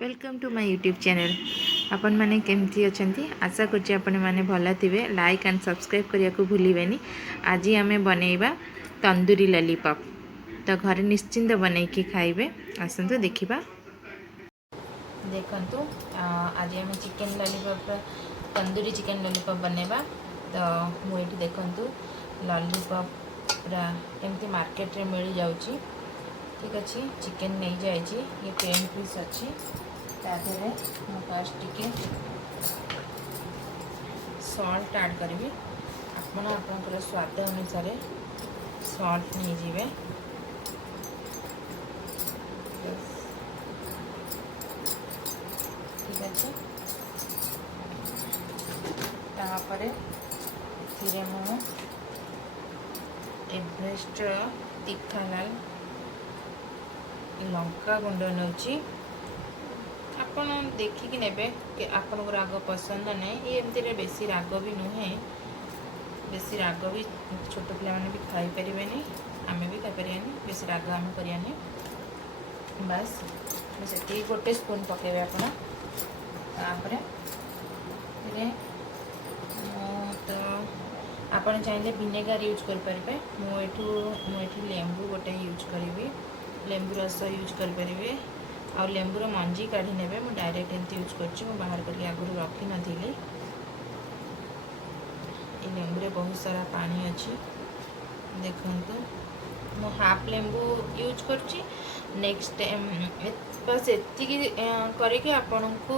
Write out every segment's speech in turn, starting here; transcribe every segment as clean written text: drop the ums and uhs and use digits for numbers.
Welcome to my YouTube channel. आपण माने केमती अछंती आशा करछि आपण माने भला थिबे। लाइक एंड सब्सक्राइब करिया को भूलिबेनी। आज आमे बनेइबा तंदूरी लॉलीपॉप। तो घर निश्चिंत बनै कि खाइबे। आसंतु देखिबा। देखंतु आज आमे chicken lollipop tandoori chicken lollipop बनेबा। तो मु एठी देखंतु लॉलीपॉप पूरा एमती मार्केट रे मिल जाउची। ठीक अच्छे चिकेन नहीं जाए ये 10 पीस अच्छी ताधरे मु फास्ट टिके सॉल्ट ऐड करी आपणकर स्वाद अनुसार सॉल्ट नहीं जीवे। ठीक अच्छे तापर मु एवरेस्ट तीखा लाल लंका गुंड नौची आपण देखिकी नेबे कि आपन को राग पसंद नहीं। ये एमती बेसी राग भी नुहे, बेसी राग भी छोट पिला माने भी खाई परिबेनी, आमे भी खाई परिबेनी। बेसी राग आमे करियानी। बस से गोटे स्पून पकेबे आपण। तापर तो आपण चाहिए विनेगार यूज कर परिबे। मु एठू लेंबू गोटे यूज करी, लेंबू रस यूज करें। आ लेंबूर मंजी काढ़ी ने डायरेक्ट एमती यूज कर बाहर करके आगुरी रखी नी। लेंबू बहुत सारा पानी अच्छी देखु मु हाफ लेंबू यूज कर। नेक्स्ट टाइम बस एति करके आपण को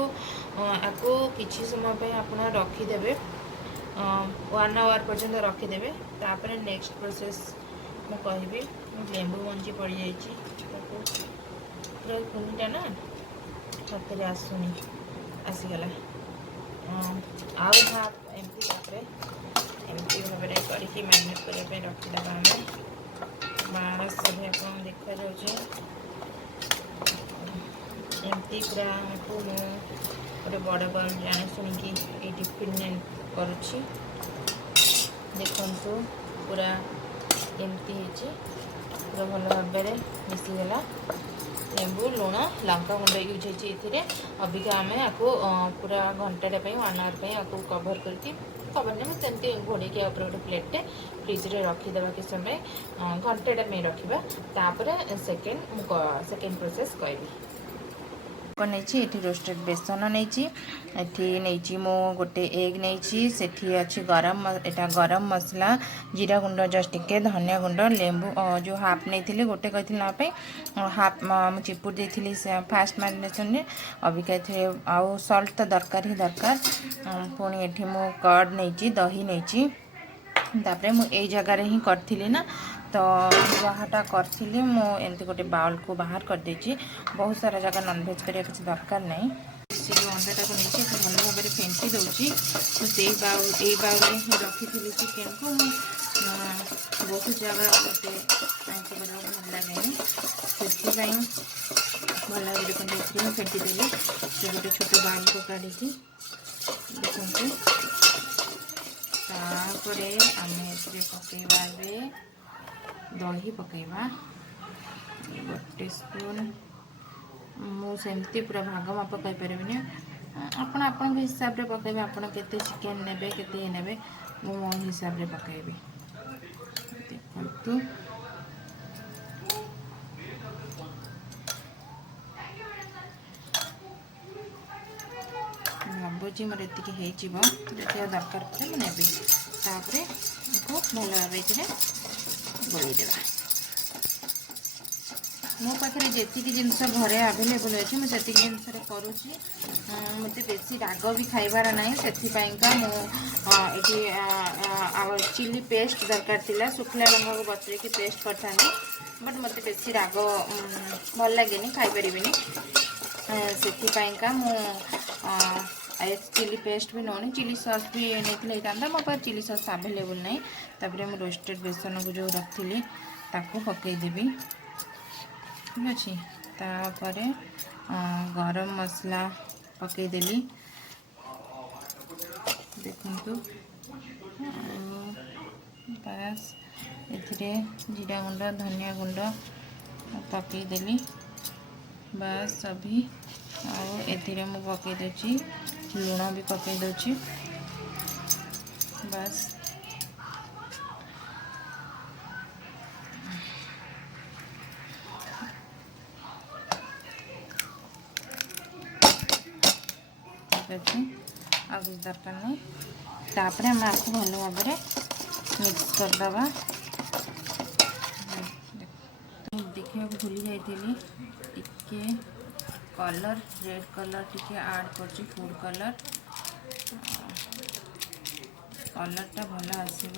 आपको किसी समय पे आप रखीदे 1 आवर पर्यंत रखीदे। तापर नेक्स्ट प्रोसेस मु कहबी। लेंबू मंजी पड़ जाइए पूरा कुनीटा ना हाथ में आसुनी आसीगला आउ हाफ एमती एमती भाव में करके मैरिनेट करने रखीदे। आम बास भी आप देखा जाऊे एमती पूरा को गोटे बड़ बड़ जाने शुणिकी ये टिफिन करुच्ची। देखु पूरा एमती पूरा भल भाव में मिसीगला। लेंबू लुण लंका गुंड यूज होती अबिका आम आपको पूरा घंटाटे 1 आवर आपको कवर करके कवर नहीं सेमती घोड़े गोटे प्लेटे फ्रिज रे रखीदे कि समय घंटाटे रखा। सेकेंड प्रोसेस कहबी। नहीं रोस्टेड बेसन नहीं मो गोटे एग नहीं से अच्छी गरम मसला जीरा गुंड जस्ट टिके धनिया गुंड लेंबू जो हाफ नहीं गोटे कही हाफ चिपुर देती फास्ट मैरिनेशन में अबिका आउ सॉल्ट तो दरकार ही दरकार। पुणी एठी मो कर्ड नहीं दही नहीं तापर मुझे जगार ही करी ना। तो जहाँटा करी मुझे गोटे बाउल को बाहर कर देछि। बहुत सारा जगह नॉनवेज करिया किसी दरकार नहीं। से जो अंडाटा को नहीं भल भाव में फेंटी दूसरी। तो से बाउल रखी चिकेन को बहुत जगह गोटे आइस करा भल लगे से भल भाव फेंटी देली। से गोटे छोट बाउल को काढ़ी देखते तापरे आमे पकेबा दही पकेबा गोटे स्पून। मुझे पूरा भाग माप कहीपर आपण हिसाब से पकेबे। आपण केते चिकेन नेबे केते नेबे मो हिसाब से पकेबी। देखंतु भावुँ मोर ये देखिए दरकार पड़े मुझे नेबी। तापर भल भाव गोलैदेवा। मो पाखे जी जिनस घरे आवेलेबल अच्छे मुझे जिनस करुँची। मत बेसी राग भी खाइबार ना से चिली पेस्ट दरकार थिला। सुखला लंका को बतरे की पेस्ट करता बट मत बेसी राग भल लगे खाईपर से चिली पेस्ट भी नौनी चिली सॉस भी नहीं था मो पास चिली सॉस आवेलेबल नहीं। तापर मुझे रोस्टेड बेसन को जो रखी ताको पकईदेवी। ठीक अच्छे तापर गरम मसला पकईदेली देखु बस ए जीरा गुंड धनिया गुंड पकईदेली। बस अभी आउ मु पकई दूची लुण भी पकई दूची बस अच्छे आ कुछ दरकार नहीं तापर आम आपको भल भाव में मिक्स करदे देखा भूली जाइए टिके कलर रेड कलर टिके ऐड कर फूड कलर कलरटा भल आसब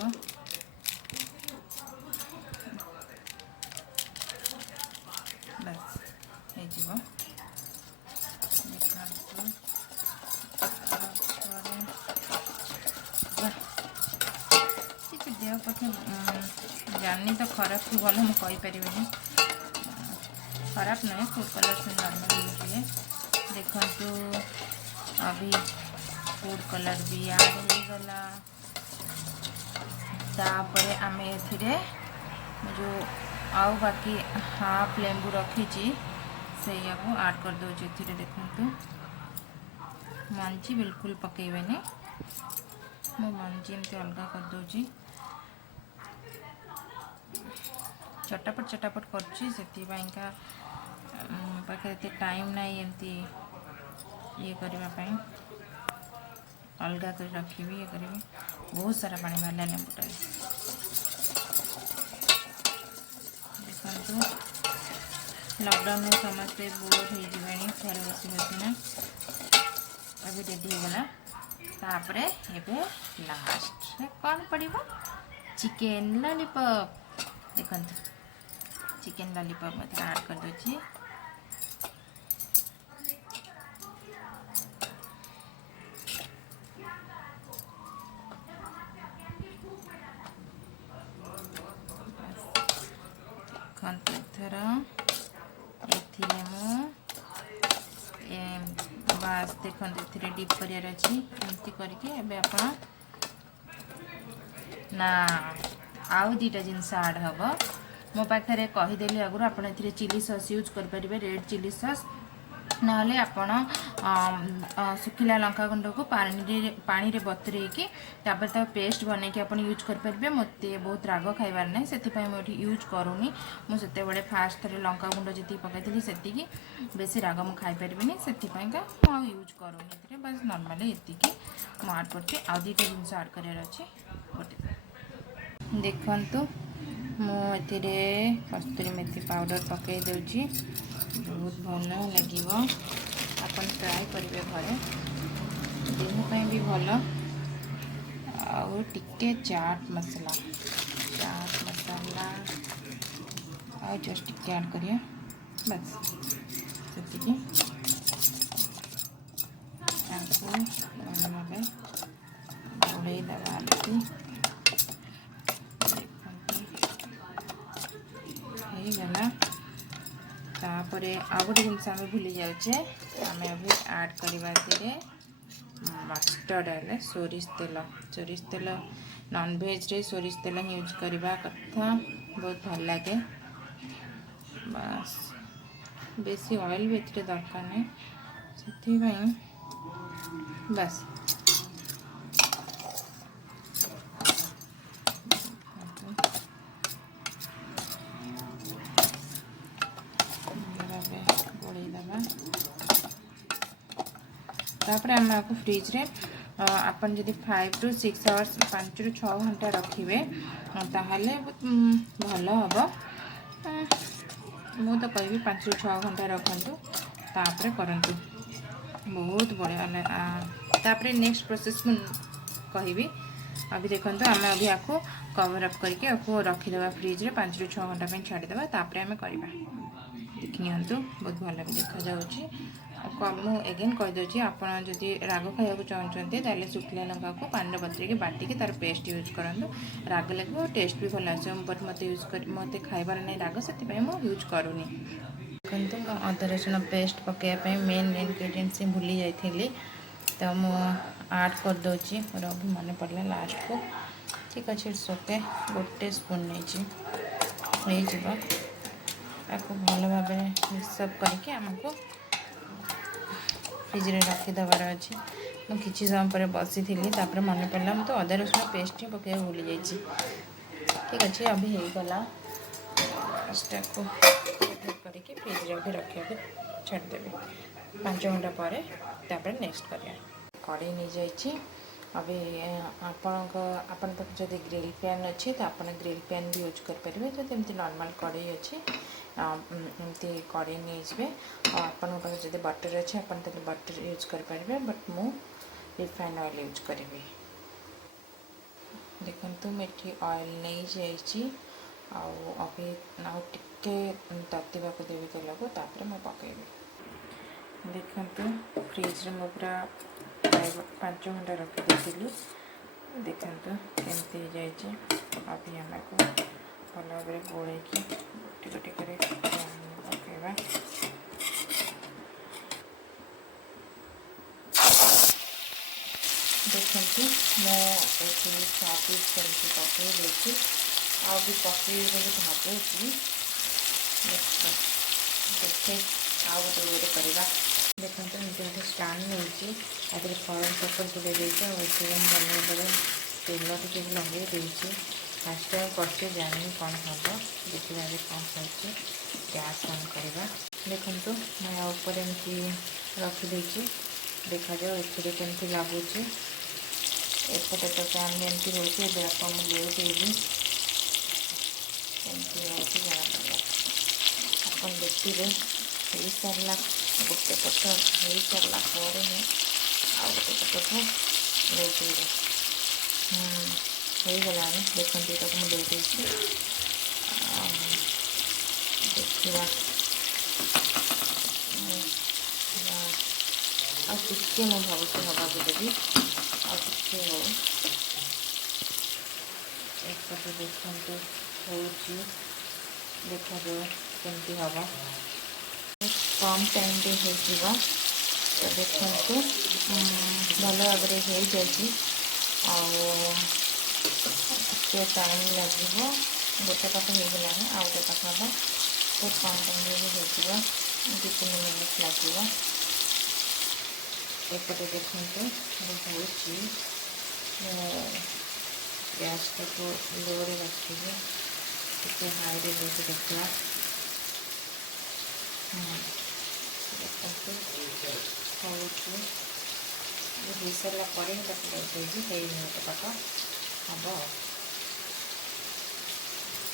बस हो देह पक्षे जानी तो खराब थी भल मुझे कहीपर खराब नहीं फूड कलर से नॉर्मल यूज हुए देखो अभी फूड कलर भी ऐड हो गला तापर आम ए जो आउ बाकी हाफ लेंबू रखी से ऐड कर दे देखो मंजी बिल्कुल पकेबेनी मो मंजी एमती अलग कर दूची चटापट कर पाखे टाइम नहीं एमती ये करने अलग कर रखी ये करी बहुत सारा पानी बाहर लेंबूटा देखो लॉकडाउन में समस्ते बोर हो घर बसी बसीना अभी रेडी होगला तापर एबे लास्ट रे कौन पड़िबो चिकन लॉलीपॉप देखो चिकन लॉलीपॉप में ऐड कर दूची थर बस देखो ये डिप करार अच्छी एमती करके ना आउ दीटा जिनस ऐड हम मो पाखे कहीदेली आगुरी आप चिली सॉस यूज करेंगे रेड चिली सॉस ना आपण सुखिला लंका गुंड को पानी रे बतुरेकी तापर पेस्ट बनैकी आप यूज करेंगे मत बहुत राग खाइबार ना से मुझे यूज करूनी मुझे फास्ट थे लंका गुंड जी पकई से बेसी राग मुझे खाईपारे से यूज करूनी बस नॉर्मली ये ऐड कर आउ दुटा जिन ऐड करार अच्छे गोटे देखु मुझे कस्तूरी मेथी पाउडर पकई दूची बहुत भल लगे अपन ट्राए करेंगे घरे देहपाई भी भल आउ टिके चाट मसला आ जस्ट टिके ऐड करिए बस से घोड़े दबा गला तापर आउ गोटे जिन आम भूली जाऊे आम अभी ऐड करवा मस्टर्ड है सोरिष तेल नॉनवेज रे सोरिष तेल यूज करवा कथा बहुत भल लगे बस बेसी ऑयल भी ये दरकार नहीं से बस तापर आम आपको फ्रिज रे आपन जदि 5 to 6 आवर्स 5 ରୁ 6 घंटा रखिए ताहले भल हम मु तो कहि 5 ରୁ 6 घंटा रखु तापर करंतु बहुत बढ़िया तापर नेक्स्ट प्रोसेस मु कहि अभी देखो आम अभी आपको कवर अप करके आपको रखीदे फ्रिज रे 5 ରୁ 6 घंटा छाड़ीदे तापर आम करवा देखनी बहुत भल भी देखा जाऊँगी मु एगेन कहीदे आप राग खाया चाहते हैं सुखिला लंका को पानी बतरे बाटिकी तार पेस्ट यूज करूँ राग लगे और टेस्ट भी भल आस बट मत यूज कर मत खाइबार नहीं राग से मुझे यूज करूनी देखते अदा रसुण पेस्ट पकड़ापी मेन इनग्रेडिएंट्स भूली जाइली तो मुझे ऐड करदे मोर अभी मन पड़ा लास्ट को ठीक अच्छे इट्स ओके गोटे स्पून नहीं ताको भल भाव मिक्सअप करके आमको फ्रिज रे रखीदेवार अच्छे। मुझे किसी समय पर बसी थी मन पड़ा तो अदा रसुण पेस्ट ही पकड़ भूली जाइए। ठीक अच्छे अभी हो गला करके फ्रिज रे भी रखा छाड़देवी 5 घंटा पर नेक्स्ट करिया। कड़े नहीं जाइए अभी आपण जब ग्रिल पैन अच्छी तो आप ग्रिल पैन भी यूज करेंगे। जब एमती नॉर्मल कड़े अच्छी एमती कड़े नहीं जाए आपण जब बटर अच्छे आप बटर यूज करेंगे बट मु रिफाइन ऑयल यूज करी। देखो मुझे ऑयल नहीं जाइए अभी टे ततीवा को देवी तेल को तापर मुझे पकईबी। देखो फ्रिज रे पूरा 5 घंटा रखी देखो केमती जाइए। अभी आमको भल भाव गोल गोटे पकईवा। देखो मुझे चापीस केमती पकई देती आ भी पकई भावुची देखे आ गोटे करवा। देखो एमती गोटे स्टाण नहीं फॉरन पेपर जोड़े देती बने तेल टे लगे देती। फास्ट टाइम कर जानी कौन हम देखा कौन हो गैस ऑन करवा। देखो मैं ऊपर एमती रखीदे देखा जाओ ए केमती लगुच एपटे तो पैन में एमती रोचे आप मुझे देवी केमती जाना पड़ा आप देखिए हो सारा गोटे पट हो सारा पर ही आ गोटे पट को लेते हो गला। देखो ये मुझे देखा आगे मुझे भावुँ हवा को देवी आगे हो एकपटे देखो हो देखा जाओ केमती हम कम टाइम हो तो देखो भल भाव हो जाए टाइम लगे गोटे पट हो गला आ गए पट बहुत कम टाइम हो 2-3 मिनट लगे। एपटे देखो हो गैस को लो रखी टे हाई रे देखा हो सारा पर गोटे पट हम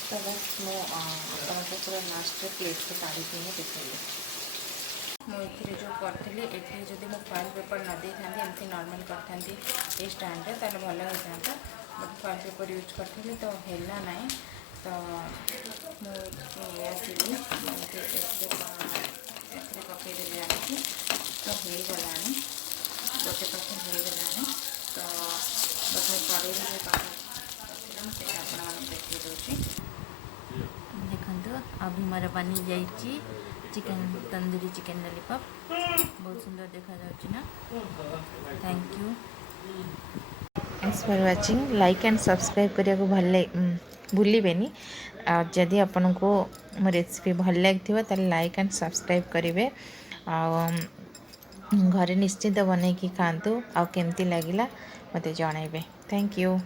तो बस मुझे पूरा लास्ट प्लेट को काढ़ी देखिए मुझे जो करी ये जब मुझे फॉइल पेपर न दे था एमती नॉर्मल कर स्टैंड ताल भल होता बट फॉइल पेपर यूज करी तो है ना तो मुझे आसली पकईदेवी आनिकी तो हो गला गोटे पट हो गला तो बस कड़े जो पाक से आप देखिए दूसरी। देखो अभी मोर बनी जाइए चिकन तंदूरी चिकन लॉलीपॉप बहुत सुंदर देखा ना। Thank you thanks for watching. Like and subscribe करने को भूलिबेनी। जदि आपन को मो रेसिपी भल लगे तो लाइक एंड सब्सक्राइब करेंगे घरे निश्चित बनई कि खातु आ केमती लगिला मते जणाइबे। Thank you.